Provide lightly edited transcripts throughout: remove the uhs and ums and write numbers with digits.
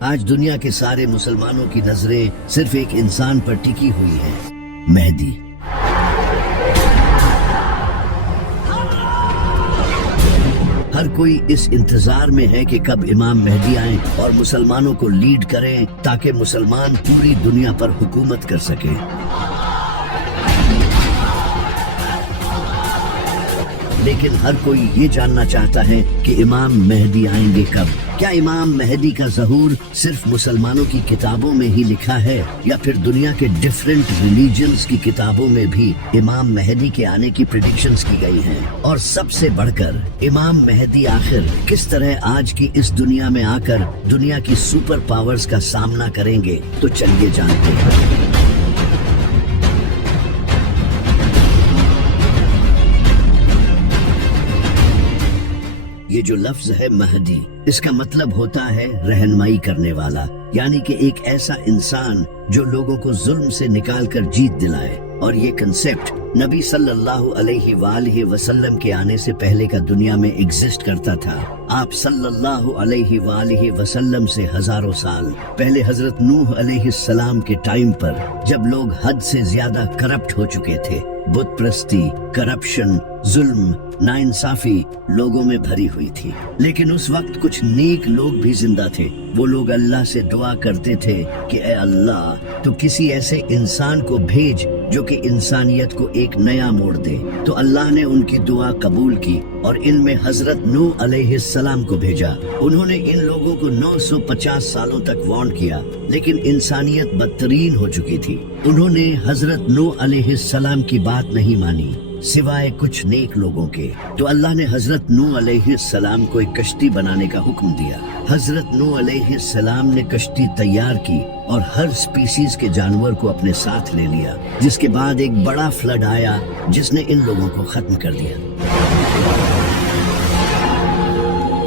آج دنیا کے سارے مسلمانوں کی نظریں صرف ایک انسان پر ٹکی ہوئی ہیں، مہدی۔ ہر کوئی اس انتظار میں ہے کہ کب امام مہدی آئیں اور مسلمانوں کو لیڈ کریں تاکہ مسلمان پوری دنیا پر حکومت کر سکیں۔ لیکن ہر کوئی یہ جاننا چاہتا ہے کہ امام مہدی آئیں گے کب؟ کیا امام مہدی کا ظہور صرف مسلمانوں کی کتابوں میں ہی لکھا ہے یا پھر دنیا کے ڈیفرنٹ ریلیجنز کی کتابوں میں بھی امام مہدی کے آنے کی پریڈکشنز کی گئی ہیں؟ اور سب سے بڑھ کر امام مہدی آخر کس طرح آج کی اس دنیا میں آ کر دنیا کی سپر پاورز کا سامنا کریں گے؟ تو چلیے جانتے ہیں۔ یہ جو لفظ ہے مہدی، اس کا مطلب ہوتا ہے رہنمائی کرنے والا، یعنی کہ ایک ایسا انسان جو لوگوں کو ظلم سے نکال کر جیت دلائے۔ اور یہ کنسیپٹ نبی صلی اللہ علیہ وآلہ وسلم کے آنے سے پہلے کا دنیا میں ایگزسٹ کرتا تھا۔ آپ صلی اللہ علیہ وآلہ وسلم سے ہزاروں سال پہلے حضرت نوح علیہ السلام کے ٹائم پر، جب لوگ حد سے زیادہ کرپٹ ہو چکے تھے، بت پرستی، کرپشن، ظلم، ناانصافی لوگوں میں بھری ہوئی تھی، لیکن اس وقت کچھ نیک لوگ بھی زندہ تھے۔ وہ لوگ اللہ سے دعا کرتے تھے کہ اے اللہ، تو کسی ایسے انسان کو بھیج جو کہ انسانیت کو ایک نیا موڑ دے۔ تو اللہ نے ان کی دعا قبول کی اور ان میں حضرت نوح علیہ السلام کو بھیجا۔ انہوں نے ان لوگوں کو 950 سالوں تک وارن کیا، لیکن انسانیت بدترین ہو چکی تھی۔ انہوں نے حضرت نوح علیہ السلام کی بات نہیں مانی سوائے کچھ نیک لوگوں کے۔ تو اللہ نے حضرت نوح علیہ السلام کو ایک کشتی بنانے کا حکم دیا۔ حضرت نوح علیہ السلام نے کشتی تیار کی اور ہر سپیسیز کے جانور کو اپنے ساتھ لے لیا، جس کے بعد ایک بڑا فلڈ آیا جس نے ان لوگوں کو ختم کر دیا۔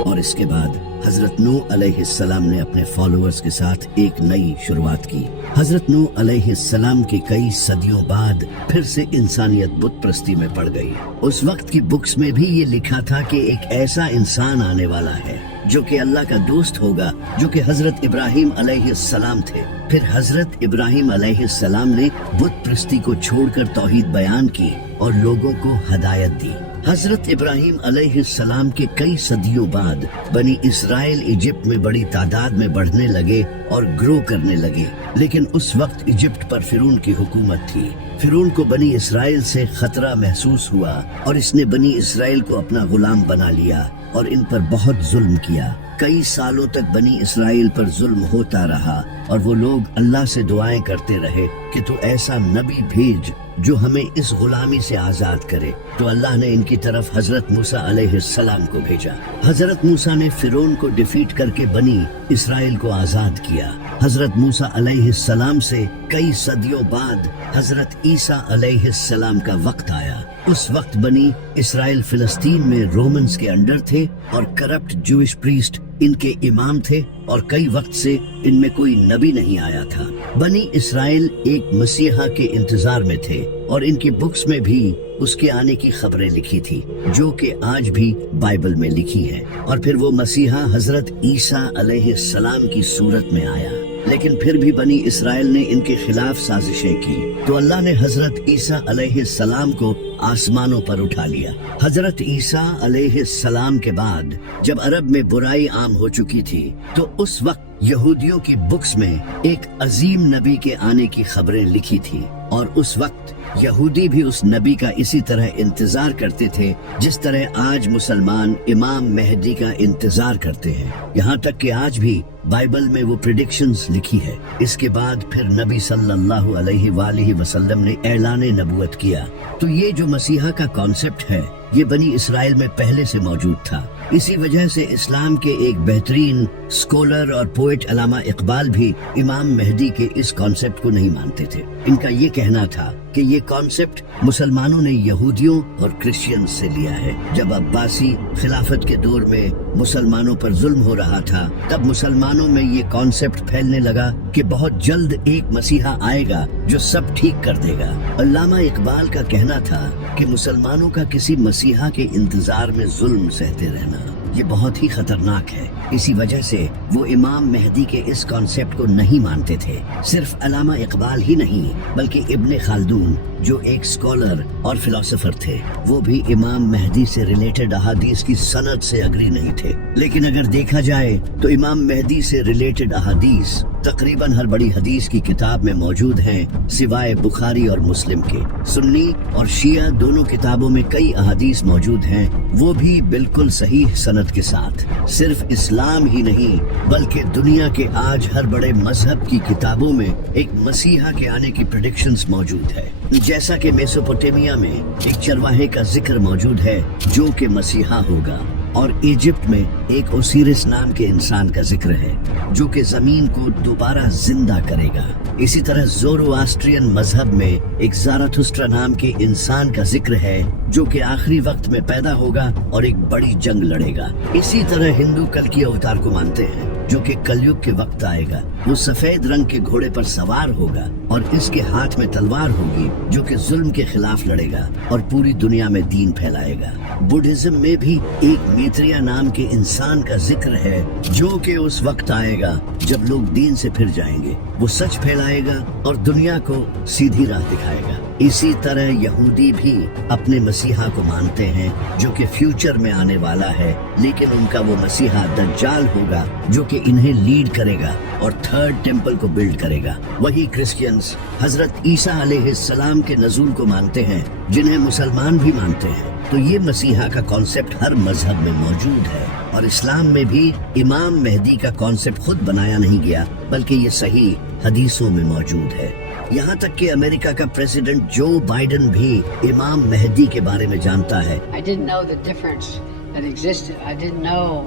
اور اس کے بعد حضرت نوح علیہ السلام نے اپنے فالوورز کے ساتھ ایک نئی شروعات کی۔ حضرت نوح علیہ السلام کے کئی صدیوں بعد پھر سے انسانیت بت پرستی میں پڑ گئی۔ اس وقت کی بکس میں بھی یہ لکھا تھا کہ ایک ایسا انسان آنے والا ہے جو کہ اللہ کا دوست ہوگا، جو کہ حضرت ابراہیم علیہ السلام تھے۔ پھر حضرت ابراہیم علیہ السلام نے بت پرستی کو چھوڑ کر توحید بیان کی اور لوگوں کو ہدایت دی۔ حضرت ابراہیم علیہ السلام کے کئی صدیوں بعد بنی اسرائیل ایجپٹ میں بڑی تعداد میں بڑھنے لگے اور گرو کرنے لگے، لیکن اس وقت ایجپٹ پر فرعون کی حکومت تھی۔ فرعون کو بنی اسرائیل سے خطرہ محسوس ہوا اور اس نے بنی اسرائیل کو اپنا غلام بنا لیا اور ان پر بہت ظلم کیا۔ کئی سالوں تک بنی اسرائیل پر ظلم ہوتا رہا اور وہ لوگ اللہ سے دعائیں کرتے رہے کہ تو ایسا نبی بھیج جو ہمیں اس غلامی سے آزاد کرے۔ تو اللہ نے ان کی طرف حضرت موسیٰ علیہ السلام کو بھیجا۔ حضرت موسیٰ نے فرعون کو ڈیفیٹ کر کے بنی اسرائیل کو آزاد کیا۔ حضرت موسیٰ علیہ السلام سے کئی صدیوں بعد حضرت عیسیٰ علیہ السلام کا وقت آیا۔ اس وقت بنی اسرائیل فلسطین میں رومنز کے انڈر تھے اور کرپٹ جوئش پریسٹ ان کے امام تھے، اور کئی وقت سے ان میں کوئی نبی نہیں آیا تھا۔ بنی اسرائیل ایک مسیحا کے انتظار میں تھے اور ان کی بکس میں بھی اس کے آنے کی خبریں لکھی تھی، جو کہ آج بھی بائبل میں لکھی ہے۔ اور پھر وہ مسیحا حضرت عیسیٰ علیہ السلام کی صورت میں آیا، لیکن پھر بھی بنی اسرائیل نے ان کے خلاف سازشیں کی۔ تو اللہ نے حضرت عیسیٰ علیہ السلام کو آسمانوں پر اٹھا لیا۔ حضرت عیسیٰ علیہ السلام کے بعد جب عرب میں برائی عام ہو چکی تھی، تو اس وقت یہودیوں کی بکس میں ایک عظیم نبی کے آنے کی خبریں لکھی تھی، اور اس وقت یہودی بھی اس نبی کا اسی طرح انتظار کرتے تھے جس طرح آج مسلمان امام مہدی کا انتظار کرتے ہیں۔ یہاں تک کہ آج بھی بائبل میں وہ پریڈکشنز لکھی ہے۔ اس کے بعد پھر نبی صلی اللہ علیہ وآلہ وسلم نے اعلان نبوت کیا۔ تو یہ جو مسیحا کا کانسیپٹ ہے، یہ بنی اسرائیل میں پہلے سے موجود تھا۔ اسی وجہ سے اسلام کے ایک بہترین اسکولر اور پوئٹ علامہ اقبال بھی امام مہدی کے اس کانسیپٹ کو نہیں مانتے تھے۔ ان کا یہ کہنا تھا کہ یہ کانسیپٹ مسلمانوں نے یہودیوں اور کرسچنز سے لیا ہے۔ جب عباسی خلافت کے دور میں مسلمانوں پر ظلم ہو رہا تھا، تب مسلمانوں میں یہ کانسیپٹ پھیلنے لگا کہ بہت جلد ایک مسیحا آئے گا جو سب ٹھیک کر دے گا۔ علامہ اقبال کا کہنا تھا کہ مسلمانوں کا کسی مسیحا کے انتظار میں ظلم سہتے رہنا یہ بہت ہی خطرناک ہے. اسی وجہ سے وہ امام مہدی کے اس کانسیپٹ کو نہیں مانتے تھے. صرف علامہ اقبال ہی نہیں بلکہ ابن خلدون جو ایک اسکالر اور فلاسفر تھے وہ بھی امام مہدی سے ریلیٹڈ احادیث کی سند سے اگری نہیں تھے. لیکن اگر دیکھا جائے تو امام مہدی سے ریلیٹڈ احادیث تقریباً ہر بڑی حدیث کی کتاب میں موجود ہیں سوائے بخاری اور مسلم کے. سنی اور شیعہ دونوں کتابوں میں کئی احادیث موجود ہیں, وہ بھی بالکل صحیح سند کے ساتھ. صرف اسلام ہی نہیں بلکہ دنیا کے آج ہر بڑے مذہب کی کتابوں میں ایک مسیحا کے آنے کی پریڈکشنز موجود ہے. جیسا کہ میسوپوٹیمیا میں ایک چرواہے کا ذکر موجود ہے جو کہ مسیحا ہوگا, اور ایجپٹ میں ایک اوسیرس نام کے انسان کا ذکر ہے جو کہ زمین کو دوبارہ زندہ کرے گا. اسی طرح زورواسٹرین مذہب میں ایک زاراتھسٹرا نام کے انسان کا ذکر ہے جو کہ آخری وقت میں پیدا ہوگا اور ایک بڑی جنگ لڑے گا. اسی طرح ہندو کلکی اوتار کو مانتے ہیں جو کہ کلیوگ کے وقت آئے گا. وہ سفید رنگ کے گھوڑے پر سوار ہوگا اور اس کے ہاتھ میں تلوار ہوگی جو کہ ظلم کے خلاف لڑے گا اور پوری دنیا میں دین پھیلائے گا. بدھزم میں بھی ایک میتریا نام کے انسان کا ذکر ہے جو کہ اس وقت آئے گا جب لوگ دین سے پھر جائیں گے. وہ سچ پھیلائے گا اور دنیا کو سیدھی راہ دکھائے گا. اسی طرح یہودی بھی اپنے مسیحا کو مانتے ہیں جو کہ فیوچر میں آنے والا ہے, لیکن ان کا وہ مسیحا دجال ہوگا جو کہ انہیں لیڈ کرے گا اور تھرڈ ٹیمپل کو بلڈ کرے گا. وہی کرسچینز حضرت عیسیٰ علیہ السلام کے نزول کو مانتے ہیں جنہیں مسلمان بھی مانتے ہیں. تو یہ مسیحا کا کانسیپٹ ہر مذہب میں موجود ہے, اور اسلام میں بھی امام مہدی کا کانسیپٹ خود بنایا نہیں گیا بلکہ یہ صحیح حدیثوں میں موجود ہے. یہاں تک کہ امریکہ کا پریزیڈنٹ جو بائیڈن بھی امام مہدی کے بارے میں جانتا ہے. I didn't know the difference that existed. I didn't know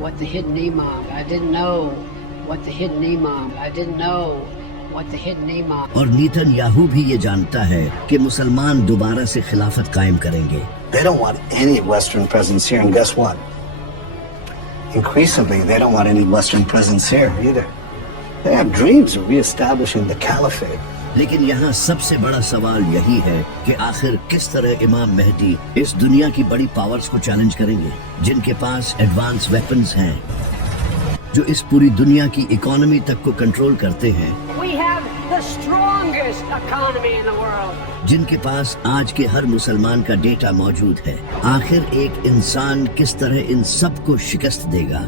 what the hidden imam. I didn't know what the hidden imam. I didn't know what the hidden imam. اور Nitin Yahoo بھی یہ جانتا ہے کہ مسلمان دوبارہ سے خلافت قائم کریں گے. They don't want any Western presence here, and guess what? Increasingly, they don't want any Western presence here either. They have dreams of reestablishing the caliphate. لیکن یہاں سب سے بڑا سوال یہی ہے کہ آخر کس طرح امام مہدی اس دنیا کی بڑی پاورز کو چیلنج کریں گے جن کے پاس ایڈوانس ویپنز ہیں, جو اس پوری دنیا کی اکانومی تک کو کنٹرول کرتے ہیں, We have the strongest economy in the world. جن کے پاس آج کے ہر مسلمان کا ڈیٹا موجود ہے. آخر ایک انسان کس طرح ان سب کو شکست دے گا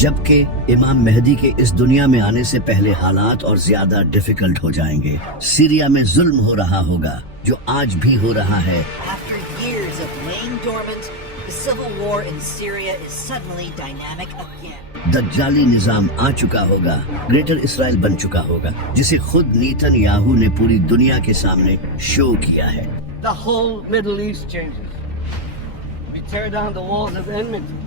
جبکہ امام مہدی کے اس دنیا میں آنے سے پہلے حالات اور زیادہ ڈیفیکلٹ ہو جائیں گے. سیریا میں ظلم ہو رہا ہوگا جو آج بھی ہو رہا ہے. After years of laying dormant, the civil war in Syria is suddenly dynamic again. دجالی نظام آ چکا ہوگا, گریٹر اسرائیل بن چکا ہوگا جسے خود نیتن یاہو نے پوری دنیا کے سامنے شو کیا ہے. The whole Middle East changes. We tear down the walls of enmity.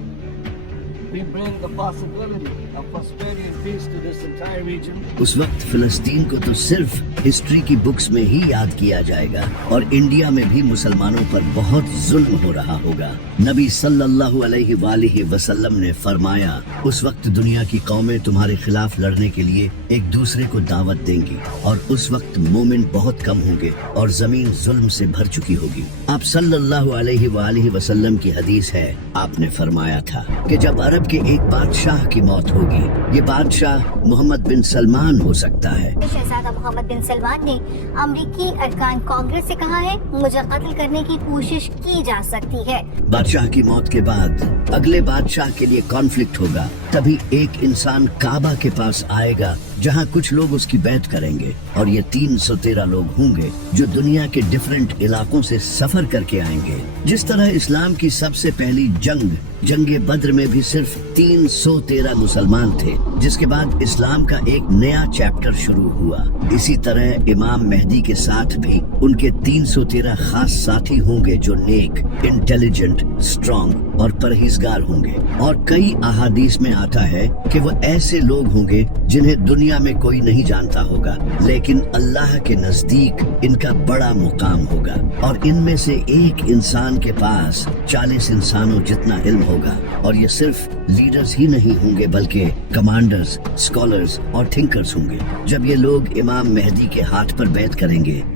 We bring the possibility of prosperity and peace to this entire region. اس وقت فلسطین کو تو صرف ہسٹری کی بکس میں ہی یاد کیا جائے گا, اور انڈیا میں بھی مسلمانوں پر بہت ظلم ہو رہا ہوگا. نبی صلی اللہ علیہ وآلہ وسلم نے فرمایا اس وقت دنیا کی قومیں تمہارے خلاف لڑنے کے لیے ایک دوسرے کو دعوت دیں گی, اور اس وقت مومن بہت کم ہوں گے اور زمین ظلم سے بھر چکی ہوگی. آپ صلی اللہ علیہ وآلہ وسلم کی حدیث ہے, آپ نے فرمایا تھا کہ جب عرب کے ایک بادشاہ کی موت ہوگی, یہ بادشاہ محمد بن سلمان ہو سکتا ہے. شہزادہ محمد بن سلمان نے امریکی ارکان کانگریس سے کہا ہے مجھے قتل کرنے کی کوشش کی جا سکتی ہے. بادشاہ کی موت کے بعد اگلے بادشاہ کے لیے کانفلکٹ ہوگا, تبھی ایک انسان کعبہ کے پاس آئے گا جہاں کچھ لوگ اس کی بیعت کریں گے, اور یہ 313 لوگ ہوں گے جو دنیا کے ڈیفرنٹ علاقوں سے سفر کر کے آئیں گے. جس طرح اسلام کی سب سے پہلی جنگ بدر میں بھی صرف 313 مسلمان تھے, جس کے بعد اسلام کا ایک نیا چیپٹر شروع ہوا. اسی طرح امام مہدی کے ساتھ بھی ان کے 313 خاص ساتھی ہوں گے جو نیک, انٹیلیجنٹ, اسٹرانگ اور پرہیزگار ہوں گے. اور کئی احادیث میں آتا ہے کہ وہ ایسے لوگ ہوں گے جنہیں دنیا میں کوئی نہیں جانتا ہوگا, لیکن اللہ کے نزدیک ان کا بڑا مقام ہوگا. اور ان میں سے ایک انسان کے پاس 40 انسانوں جتنا علم ہوگا, اور یہ صرف لیڈرز ہی نہیں ہوں گے بلکہ کمانڈرز, اسکالرز اور تھنکرز ہوں گے. جب یہ لوگ امام مہدی کے ہاتھ پر بیعت کریں گے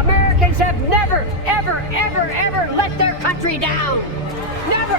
Americans have never, ever, ever, ever let their country down. Never.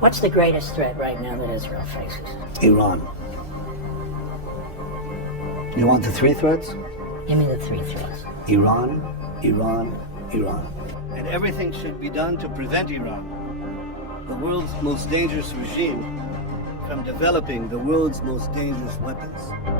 What's the greatest threat right now that Israel faces? Iran. You want the three threats? Give me the three threats. Iran, Iran, Iran. And everything should be done to prevent Iran, the world's most dangerous regime, from developing the world's most dangerous weapons.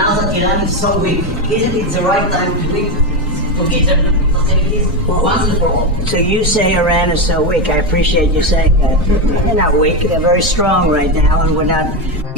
Now that Iran is so weak, isn't it the right time to get their facilities once and for all? So you say Iran is so weak. I appreciate you saying that. They're not weak. They're very strong right now, and we're not.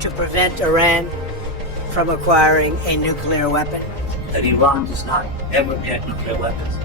To prevent Iran from acquiring a nuclear weapon. That Iran does not ever get nuclear weapons.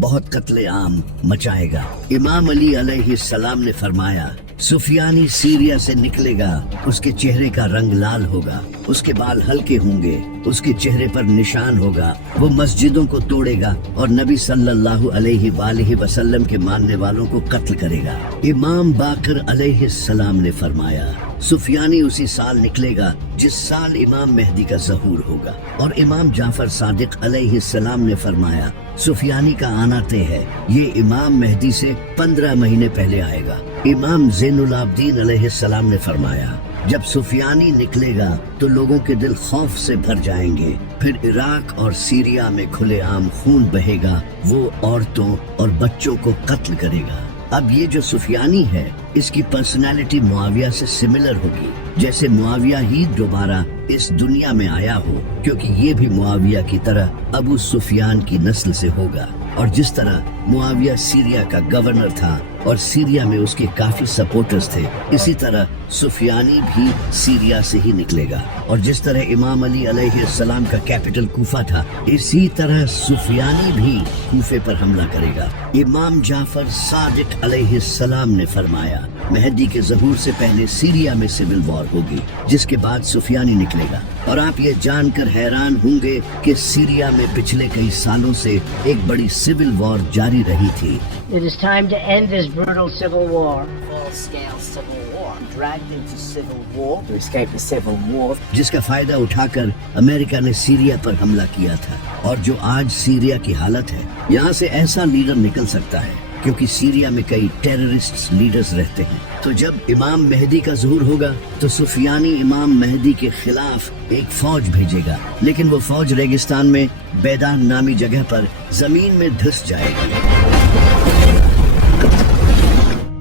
بہت قتل عام مچائے گا۔ امام علی علیہ السلام نے فرمایا سفیانی Syria سے نکلے گا، اس کے چہرے کا رنگ لال ہوگا، اس کے بال ہلکے ہوں گے، اس کے چہرے پر نشان ہوگا، وہ مسجدوں کو توڑے گا اور نبی صلی اللہ علیہ وآلہ وسلم کے ماننے والوں کو قتل کرے گا۔ امام باقر علیہ السلام نے فرمایا سفیانی اسی سال نکلے گا جس سال امام مہدی کا ظہور ہوگا، اور امام جعفر صادق علیہ السلام نے فرمایا سفیانی کا آنا طے ہے، یہ امام مہدی سے 15 مہینے پہلے آئے گا۔ امام زین العابدین علیہ السلام نے فرمایا جب سفیانی نکلے گا تو لوگوں کے دل خوف سے بھر جائیں گے، پھر عراق اور سیریا میں کھلے عام خون بہے گا، وہ عورتوں اور بچوں کو قتل کرے گا۔ اب یہ جو سفیانی ہے اس کی پرسنالٹی معاویہ سے سملر ہوگی، جیسے معاویہ ہی دوبارہ اس دنیا میں آیا ہو، کیونکہ یہ بھی معاویہ کی طرح ابو سفیان کی نسل سے ہوگا، اور جس طرح معاویہ سیریا کا گورنر تھا اور سیریا میں اس کے کافی سپورٹرز تھے، اسی طرح سفیانی بھی سیریا سے ہی نکلے گا، اور جس طرح امام علی علیہ السلام کا کیپٹل کوفہ تھا، اسی طرح سفیانی بھی کوفے پر حملہ کرے گا۔ امام جعفر صادق علیہ السلام نے فرمایا مہدی کے ظہور سے پہلے سیریا میں سول وار ہوگی، جس کے بعد سفیانی نکلے گا، اور آپ یہ جان کر حیران ہوں گے کہ سیریا میں پچھلے کئی سالوں سے ایک بڑی سول وار جاری رہی تھی۔ It is time to end this brutal civil war. Full-scale civil war, dragged into civil war to escape a civil war. جس کا فائدہ اٹھا کر امریکہ نے سیریا پر حملہ کیا تھا، اور جو آج سیریا کی حالت ہے، یہاں سے ایسا لیڈر نکل سکتا ہے کیونکہ سیریا میں کئی ٹیررسٹ لیڈرز رہتے ہیں۔ تو جب امام مہدی کا ظہور ہوگا تو سفیانی امام مہدی کے خلاف ایک فوج بھیجے گا، لیکن وہ فوج ریگستان میں بیدان نامی جگہ پر زمین میں دھس جائے گی،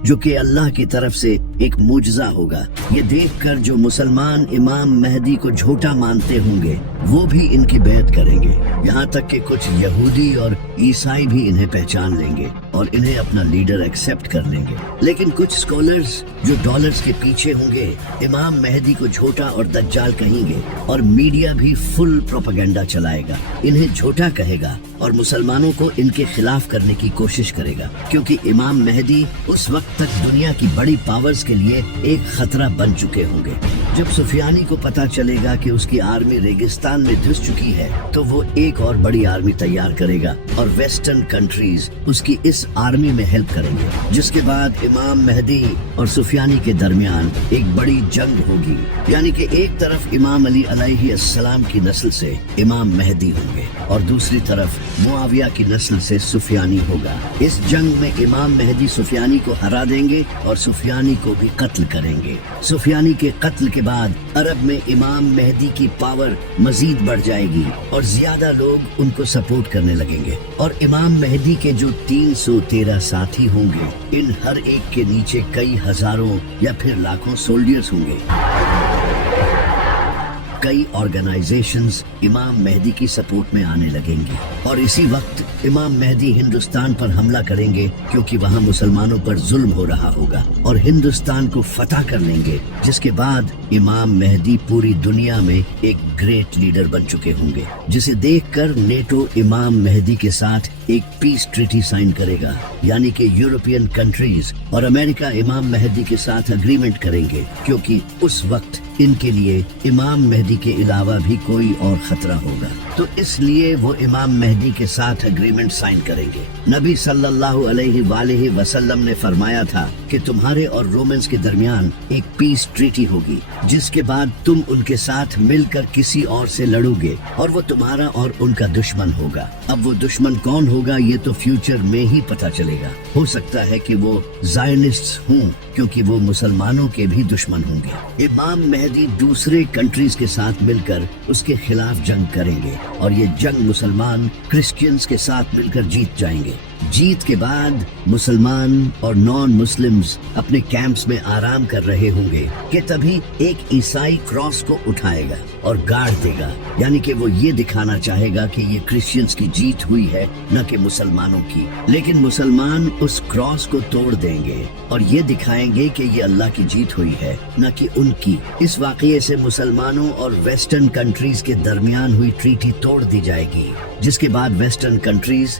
جو کہ اللہ کی طرف سے ایک معجزہ ہوگا۔ یہ دیکھ کر جو مسلمان امام مہدی کو جھوٹا مانتے ہوں گے وہ بھی ان کی بیعت کریں گے، یہاں تک کہ کچھ یہودی اور عیسائی بھی انہیں پہچان لیں گے اور انہیں اپنا لیڈر ایکسپٹ کر لیں گے۔ لیکن کچھ سکولرز جو ڈالرز کے پیچھے ہوں گے امام مہدی کو جھوٹا اور دجال کہیں گے، اور میڈیا بھی فل پروپیگنڈا چلائے گا، انہیں جھوٹا کہے گا اور مسلمانوں کو ان کے خلاف کرنے کی کوشش کرے گا، کیونکہ امام مہدی اس وقت تک دنیا کی بڑی پاورز کے لیے ایک خطرہ بن چکے ہوں گے۔ جب سفیانی کو پتا چلے گا کہ اس کی آرمی ریگستان میں دھس چکی ہے تو وہ ایک اور بڑی آرمی تیار کرے گا، اور ویسٹرن کنٹریز اس کی اس آرمی میں ہیلپ کریں گے، جس کے بعد امام مہدی اور سفیانی کے درمیان ایک بڑی جنگ ہوگی، یعنی کہ ایک طرف امام علی علیہ السلام کی نسل سے امام مہدی ہوں گے اور دوسری طرف معاویہ کی نسل سے سفیانی ہوگا۔ اس جنگ میں امام مہدی سفیانی کو ہرا دیں گے اور سفیانی کو بھی قتل کریں گے۔ سفیانی کے قتل کے بعد عرب میں امام مہدی کی پاور مزید بڑھ جائے گی اور زیادہ لوگ ان کو سپورٹ کرنے لگیں گے، اور امام مہدی کے جو 313 ساتھی ہوں گے ان ہر ایک کے نیچے کئی ہزاروں یا پھر لاکھوں سولجرز ہوں گے۔ کئی آرگنائزیشنز امام مہدی کی سپورٹ میں آنے لگیں گی، اور اسی وقت امام مہدی ہندوستان پر حملہ کریں گے کیونکہ وہاں مسلمانوں پر ظلم ہو رہا ہوگا، اور ہندوستان کو فتح کر لیں گے، جس کے بعد امام مہدی پوری دنیا میں ایک گریٹ لیڈر بن چکے ہوں گے، جسے دیکھ کر نیٹو امام مہدی کے ساتھ ایک پیس ٹریٹی سائن کرے گا، یعنی کہ یورپین کنٹریز اور امریکہ امام مہدی کے ساتھ اگریمنٹ کریں گے، کیونکہ اس وقت ان کے لیے امام مہدی کے علاوہ بھی کوئی اور خطرہ ہوگا، تو اس لیے وہ امام مہدی کے ساتھ اگریمنٹ سائن کریں گے۔ نبی صلی اللہ علیہ وآلہ وسلم نے فرمایا تھا کہ تمہارے اور رومنز کے درمیان ایک پیس ٹریٹی ہوگی، جس کے بعد تم ان کے ساتھ مل کر کسی اور سے لڑو گے اور وہ تمہارا اور ان کا دشمن ہوگا۔ اب وہ دشمن کون ہوگا یہ تو فیوچر میں ہی پتہ چلے گا، ہو سکتا ہے کہ وہ زائنسٹس ہوں کیونکہ وہ مسلمانوں کے بھی دشمن ہوں گے۔ امام مہدی دوسرے کنٹریز کے ساتھ مل کر اس کے خلاف جنگ کریں گے، اور یہ جنگ مسلمان کرسچنز کے ساتھ مل کر جیت جائیں گے۔ جیت کے بعد مسلمان اور نان مسلمز اپنے کیمپس میں آرام کر رہے ہوں گے کہ تبھی ایک عیسائی کراس کو اٹھائے گا اور گاڑ دے گا، یعنی کہ وہ یہ دکھانا چاہے گا کہ یہ کرسچنز کی جیت ہوئی ہے نہ کہ مسلمانوں کی، لیکن مسلمان اس کراس کو توڑ دیں گے اور یہ دکھائیں گے کہ یہ اللہ کی جیت ہوئی ہے نہ کہ ان کی۔ اس واقعے سے مسلمانوں اور ویسٹرن کنٹریز کے درمیان ہوئی ٹریٹی توڑ دی جائے گی، جس کے بعد ویسٹرن کنٹریز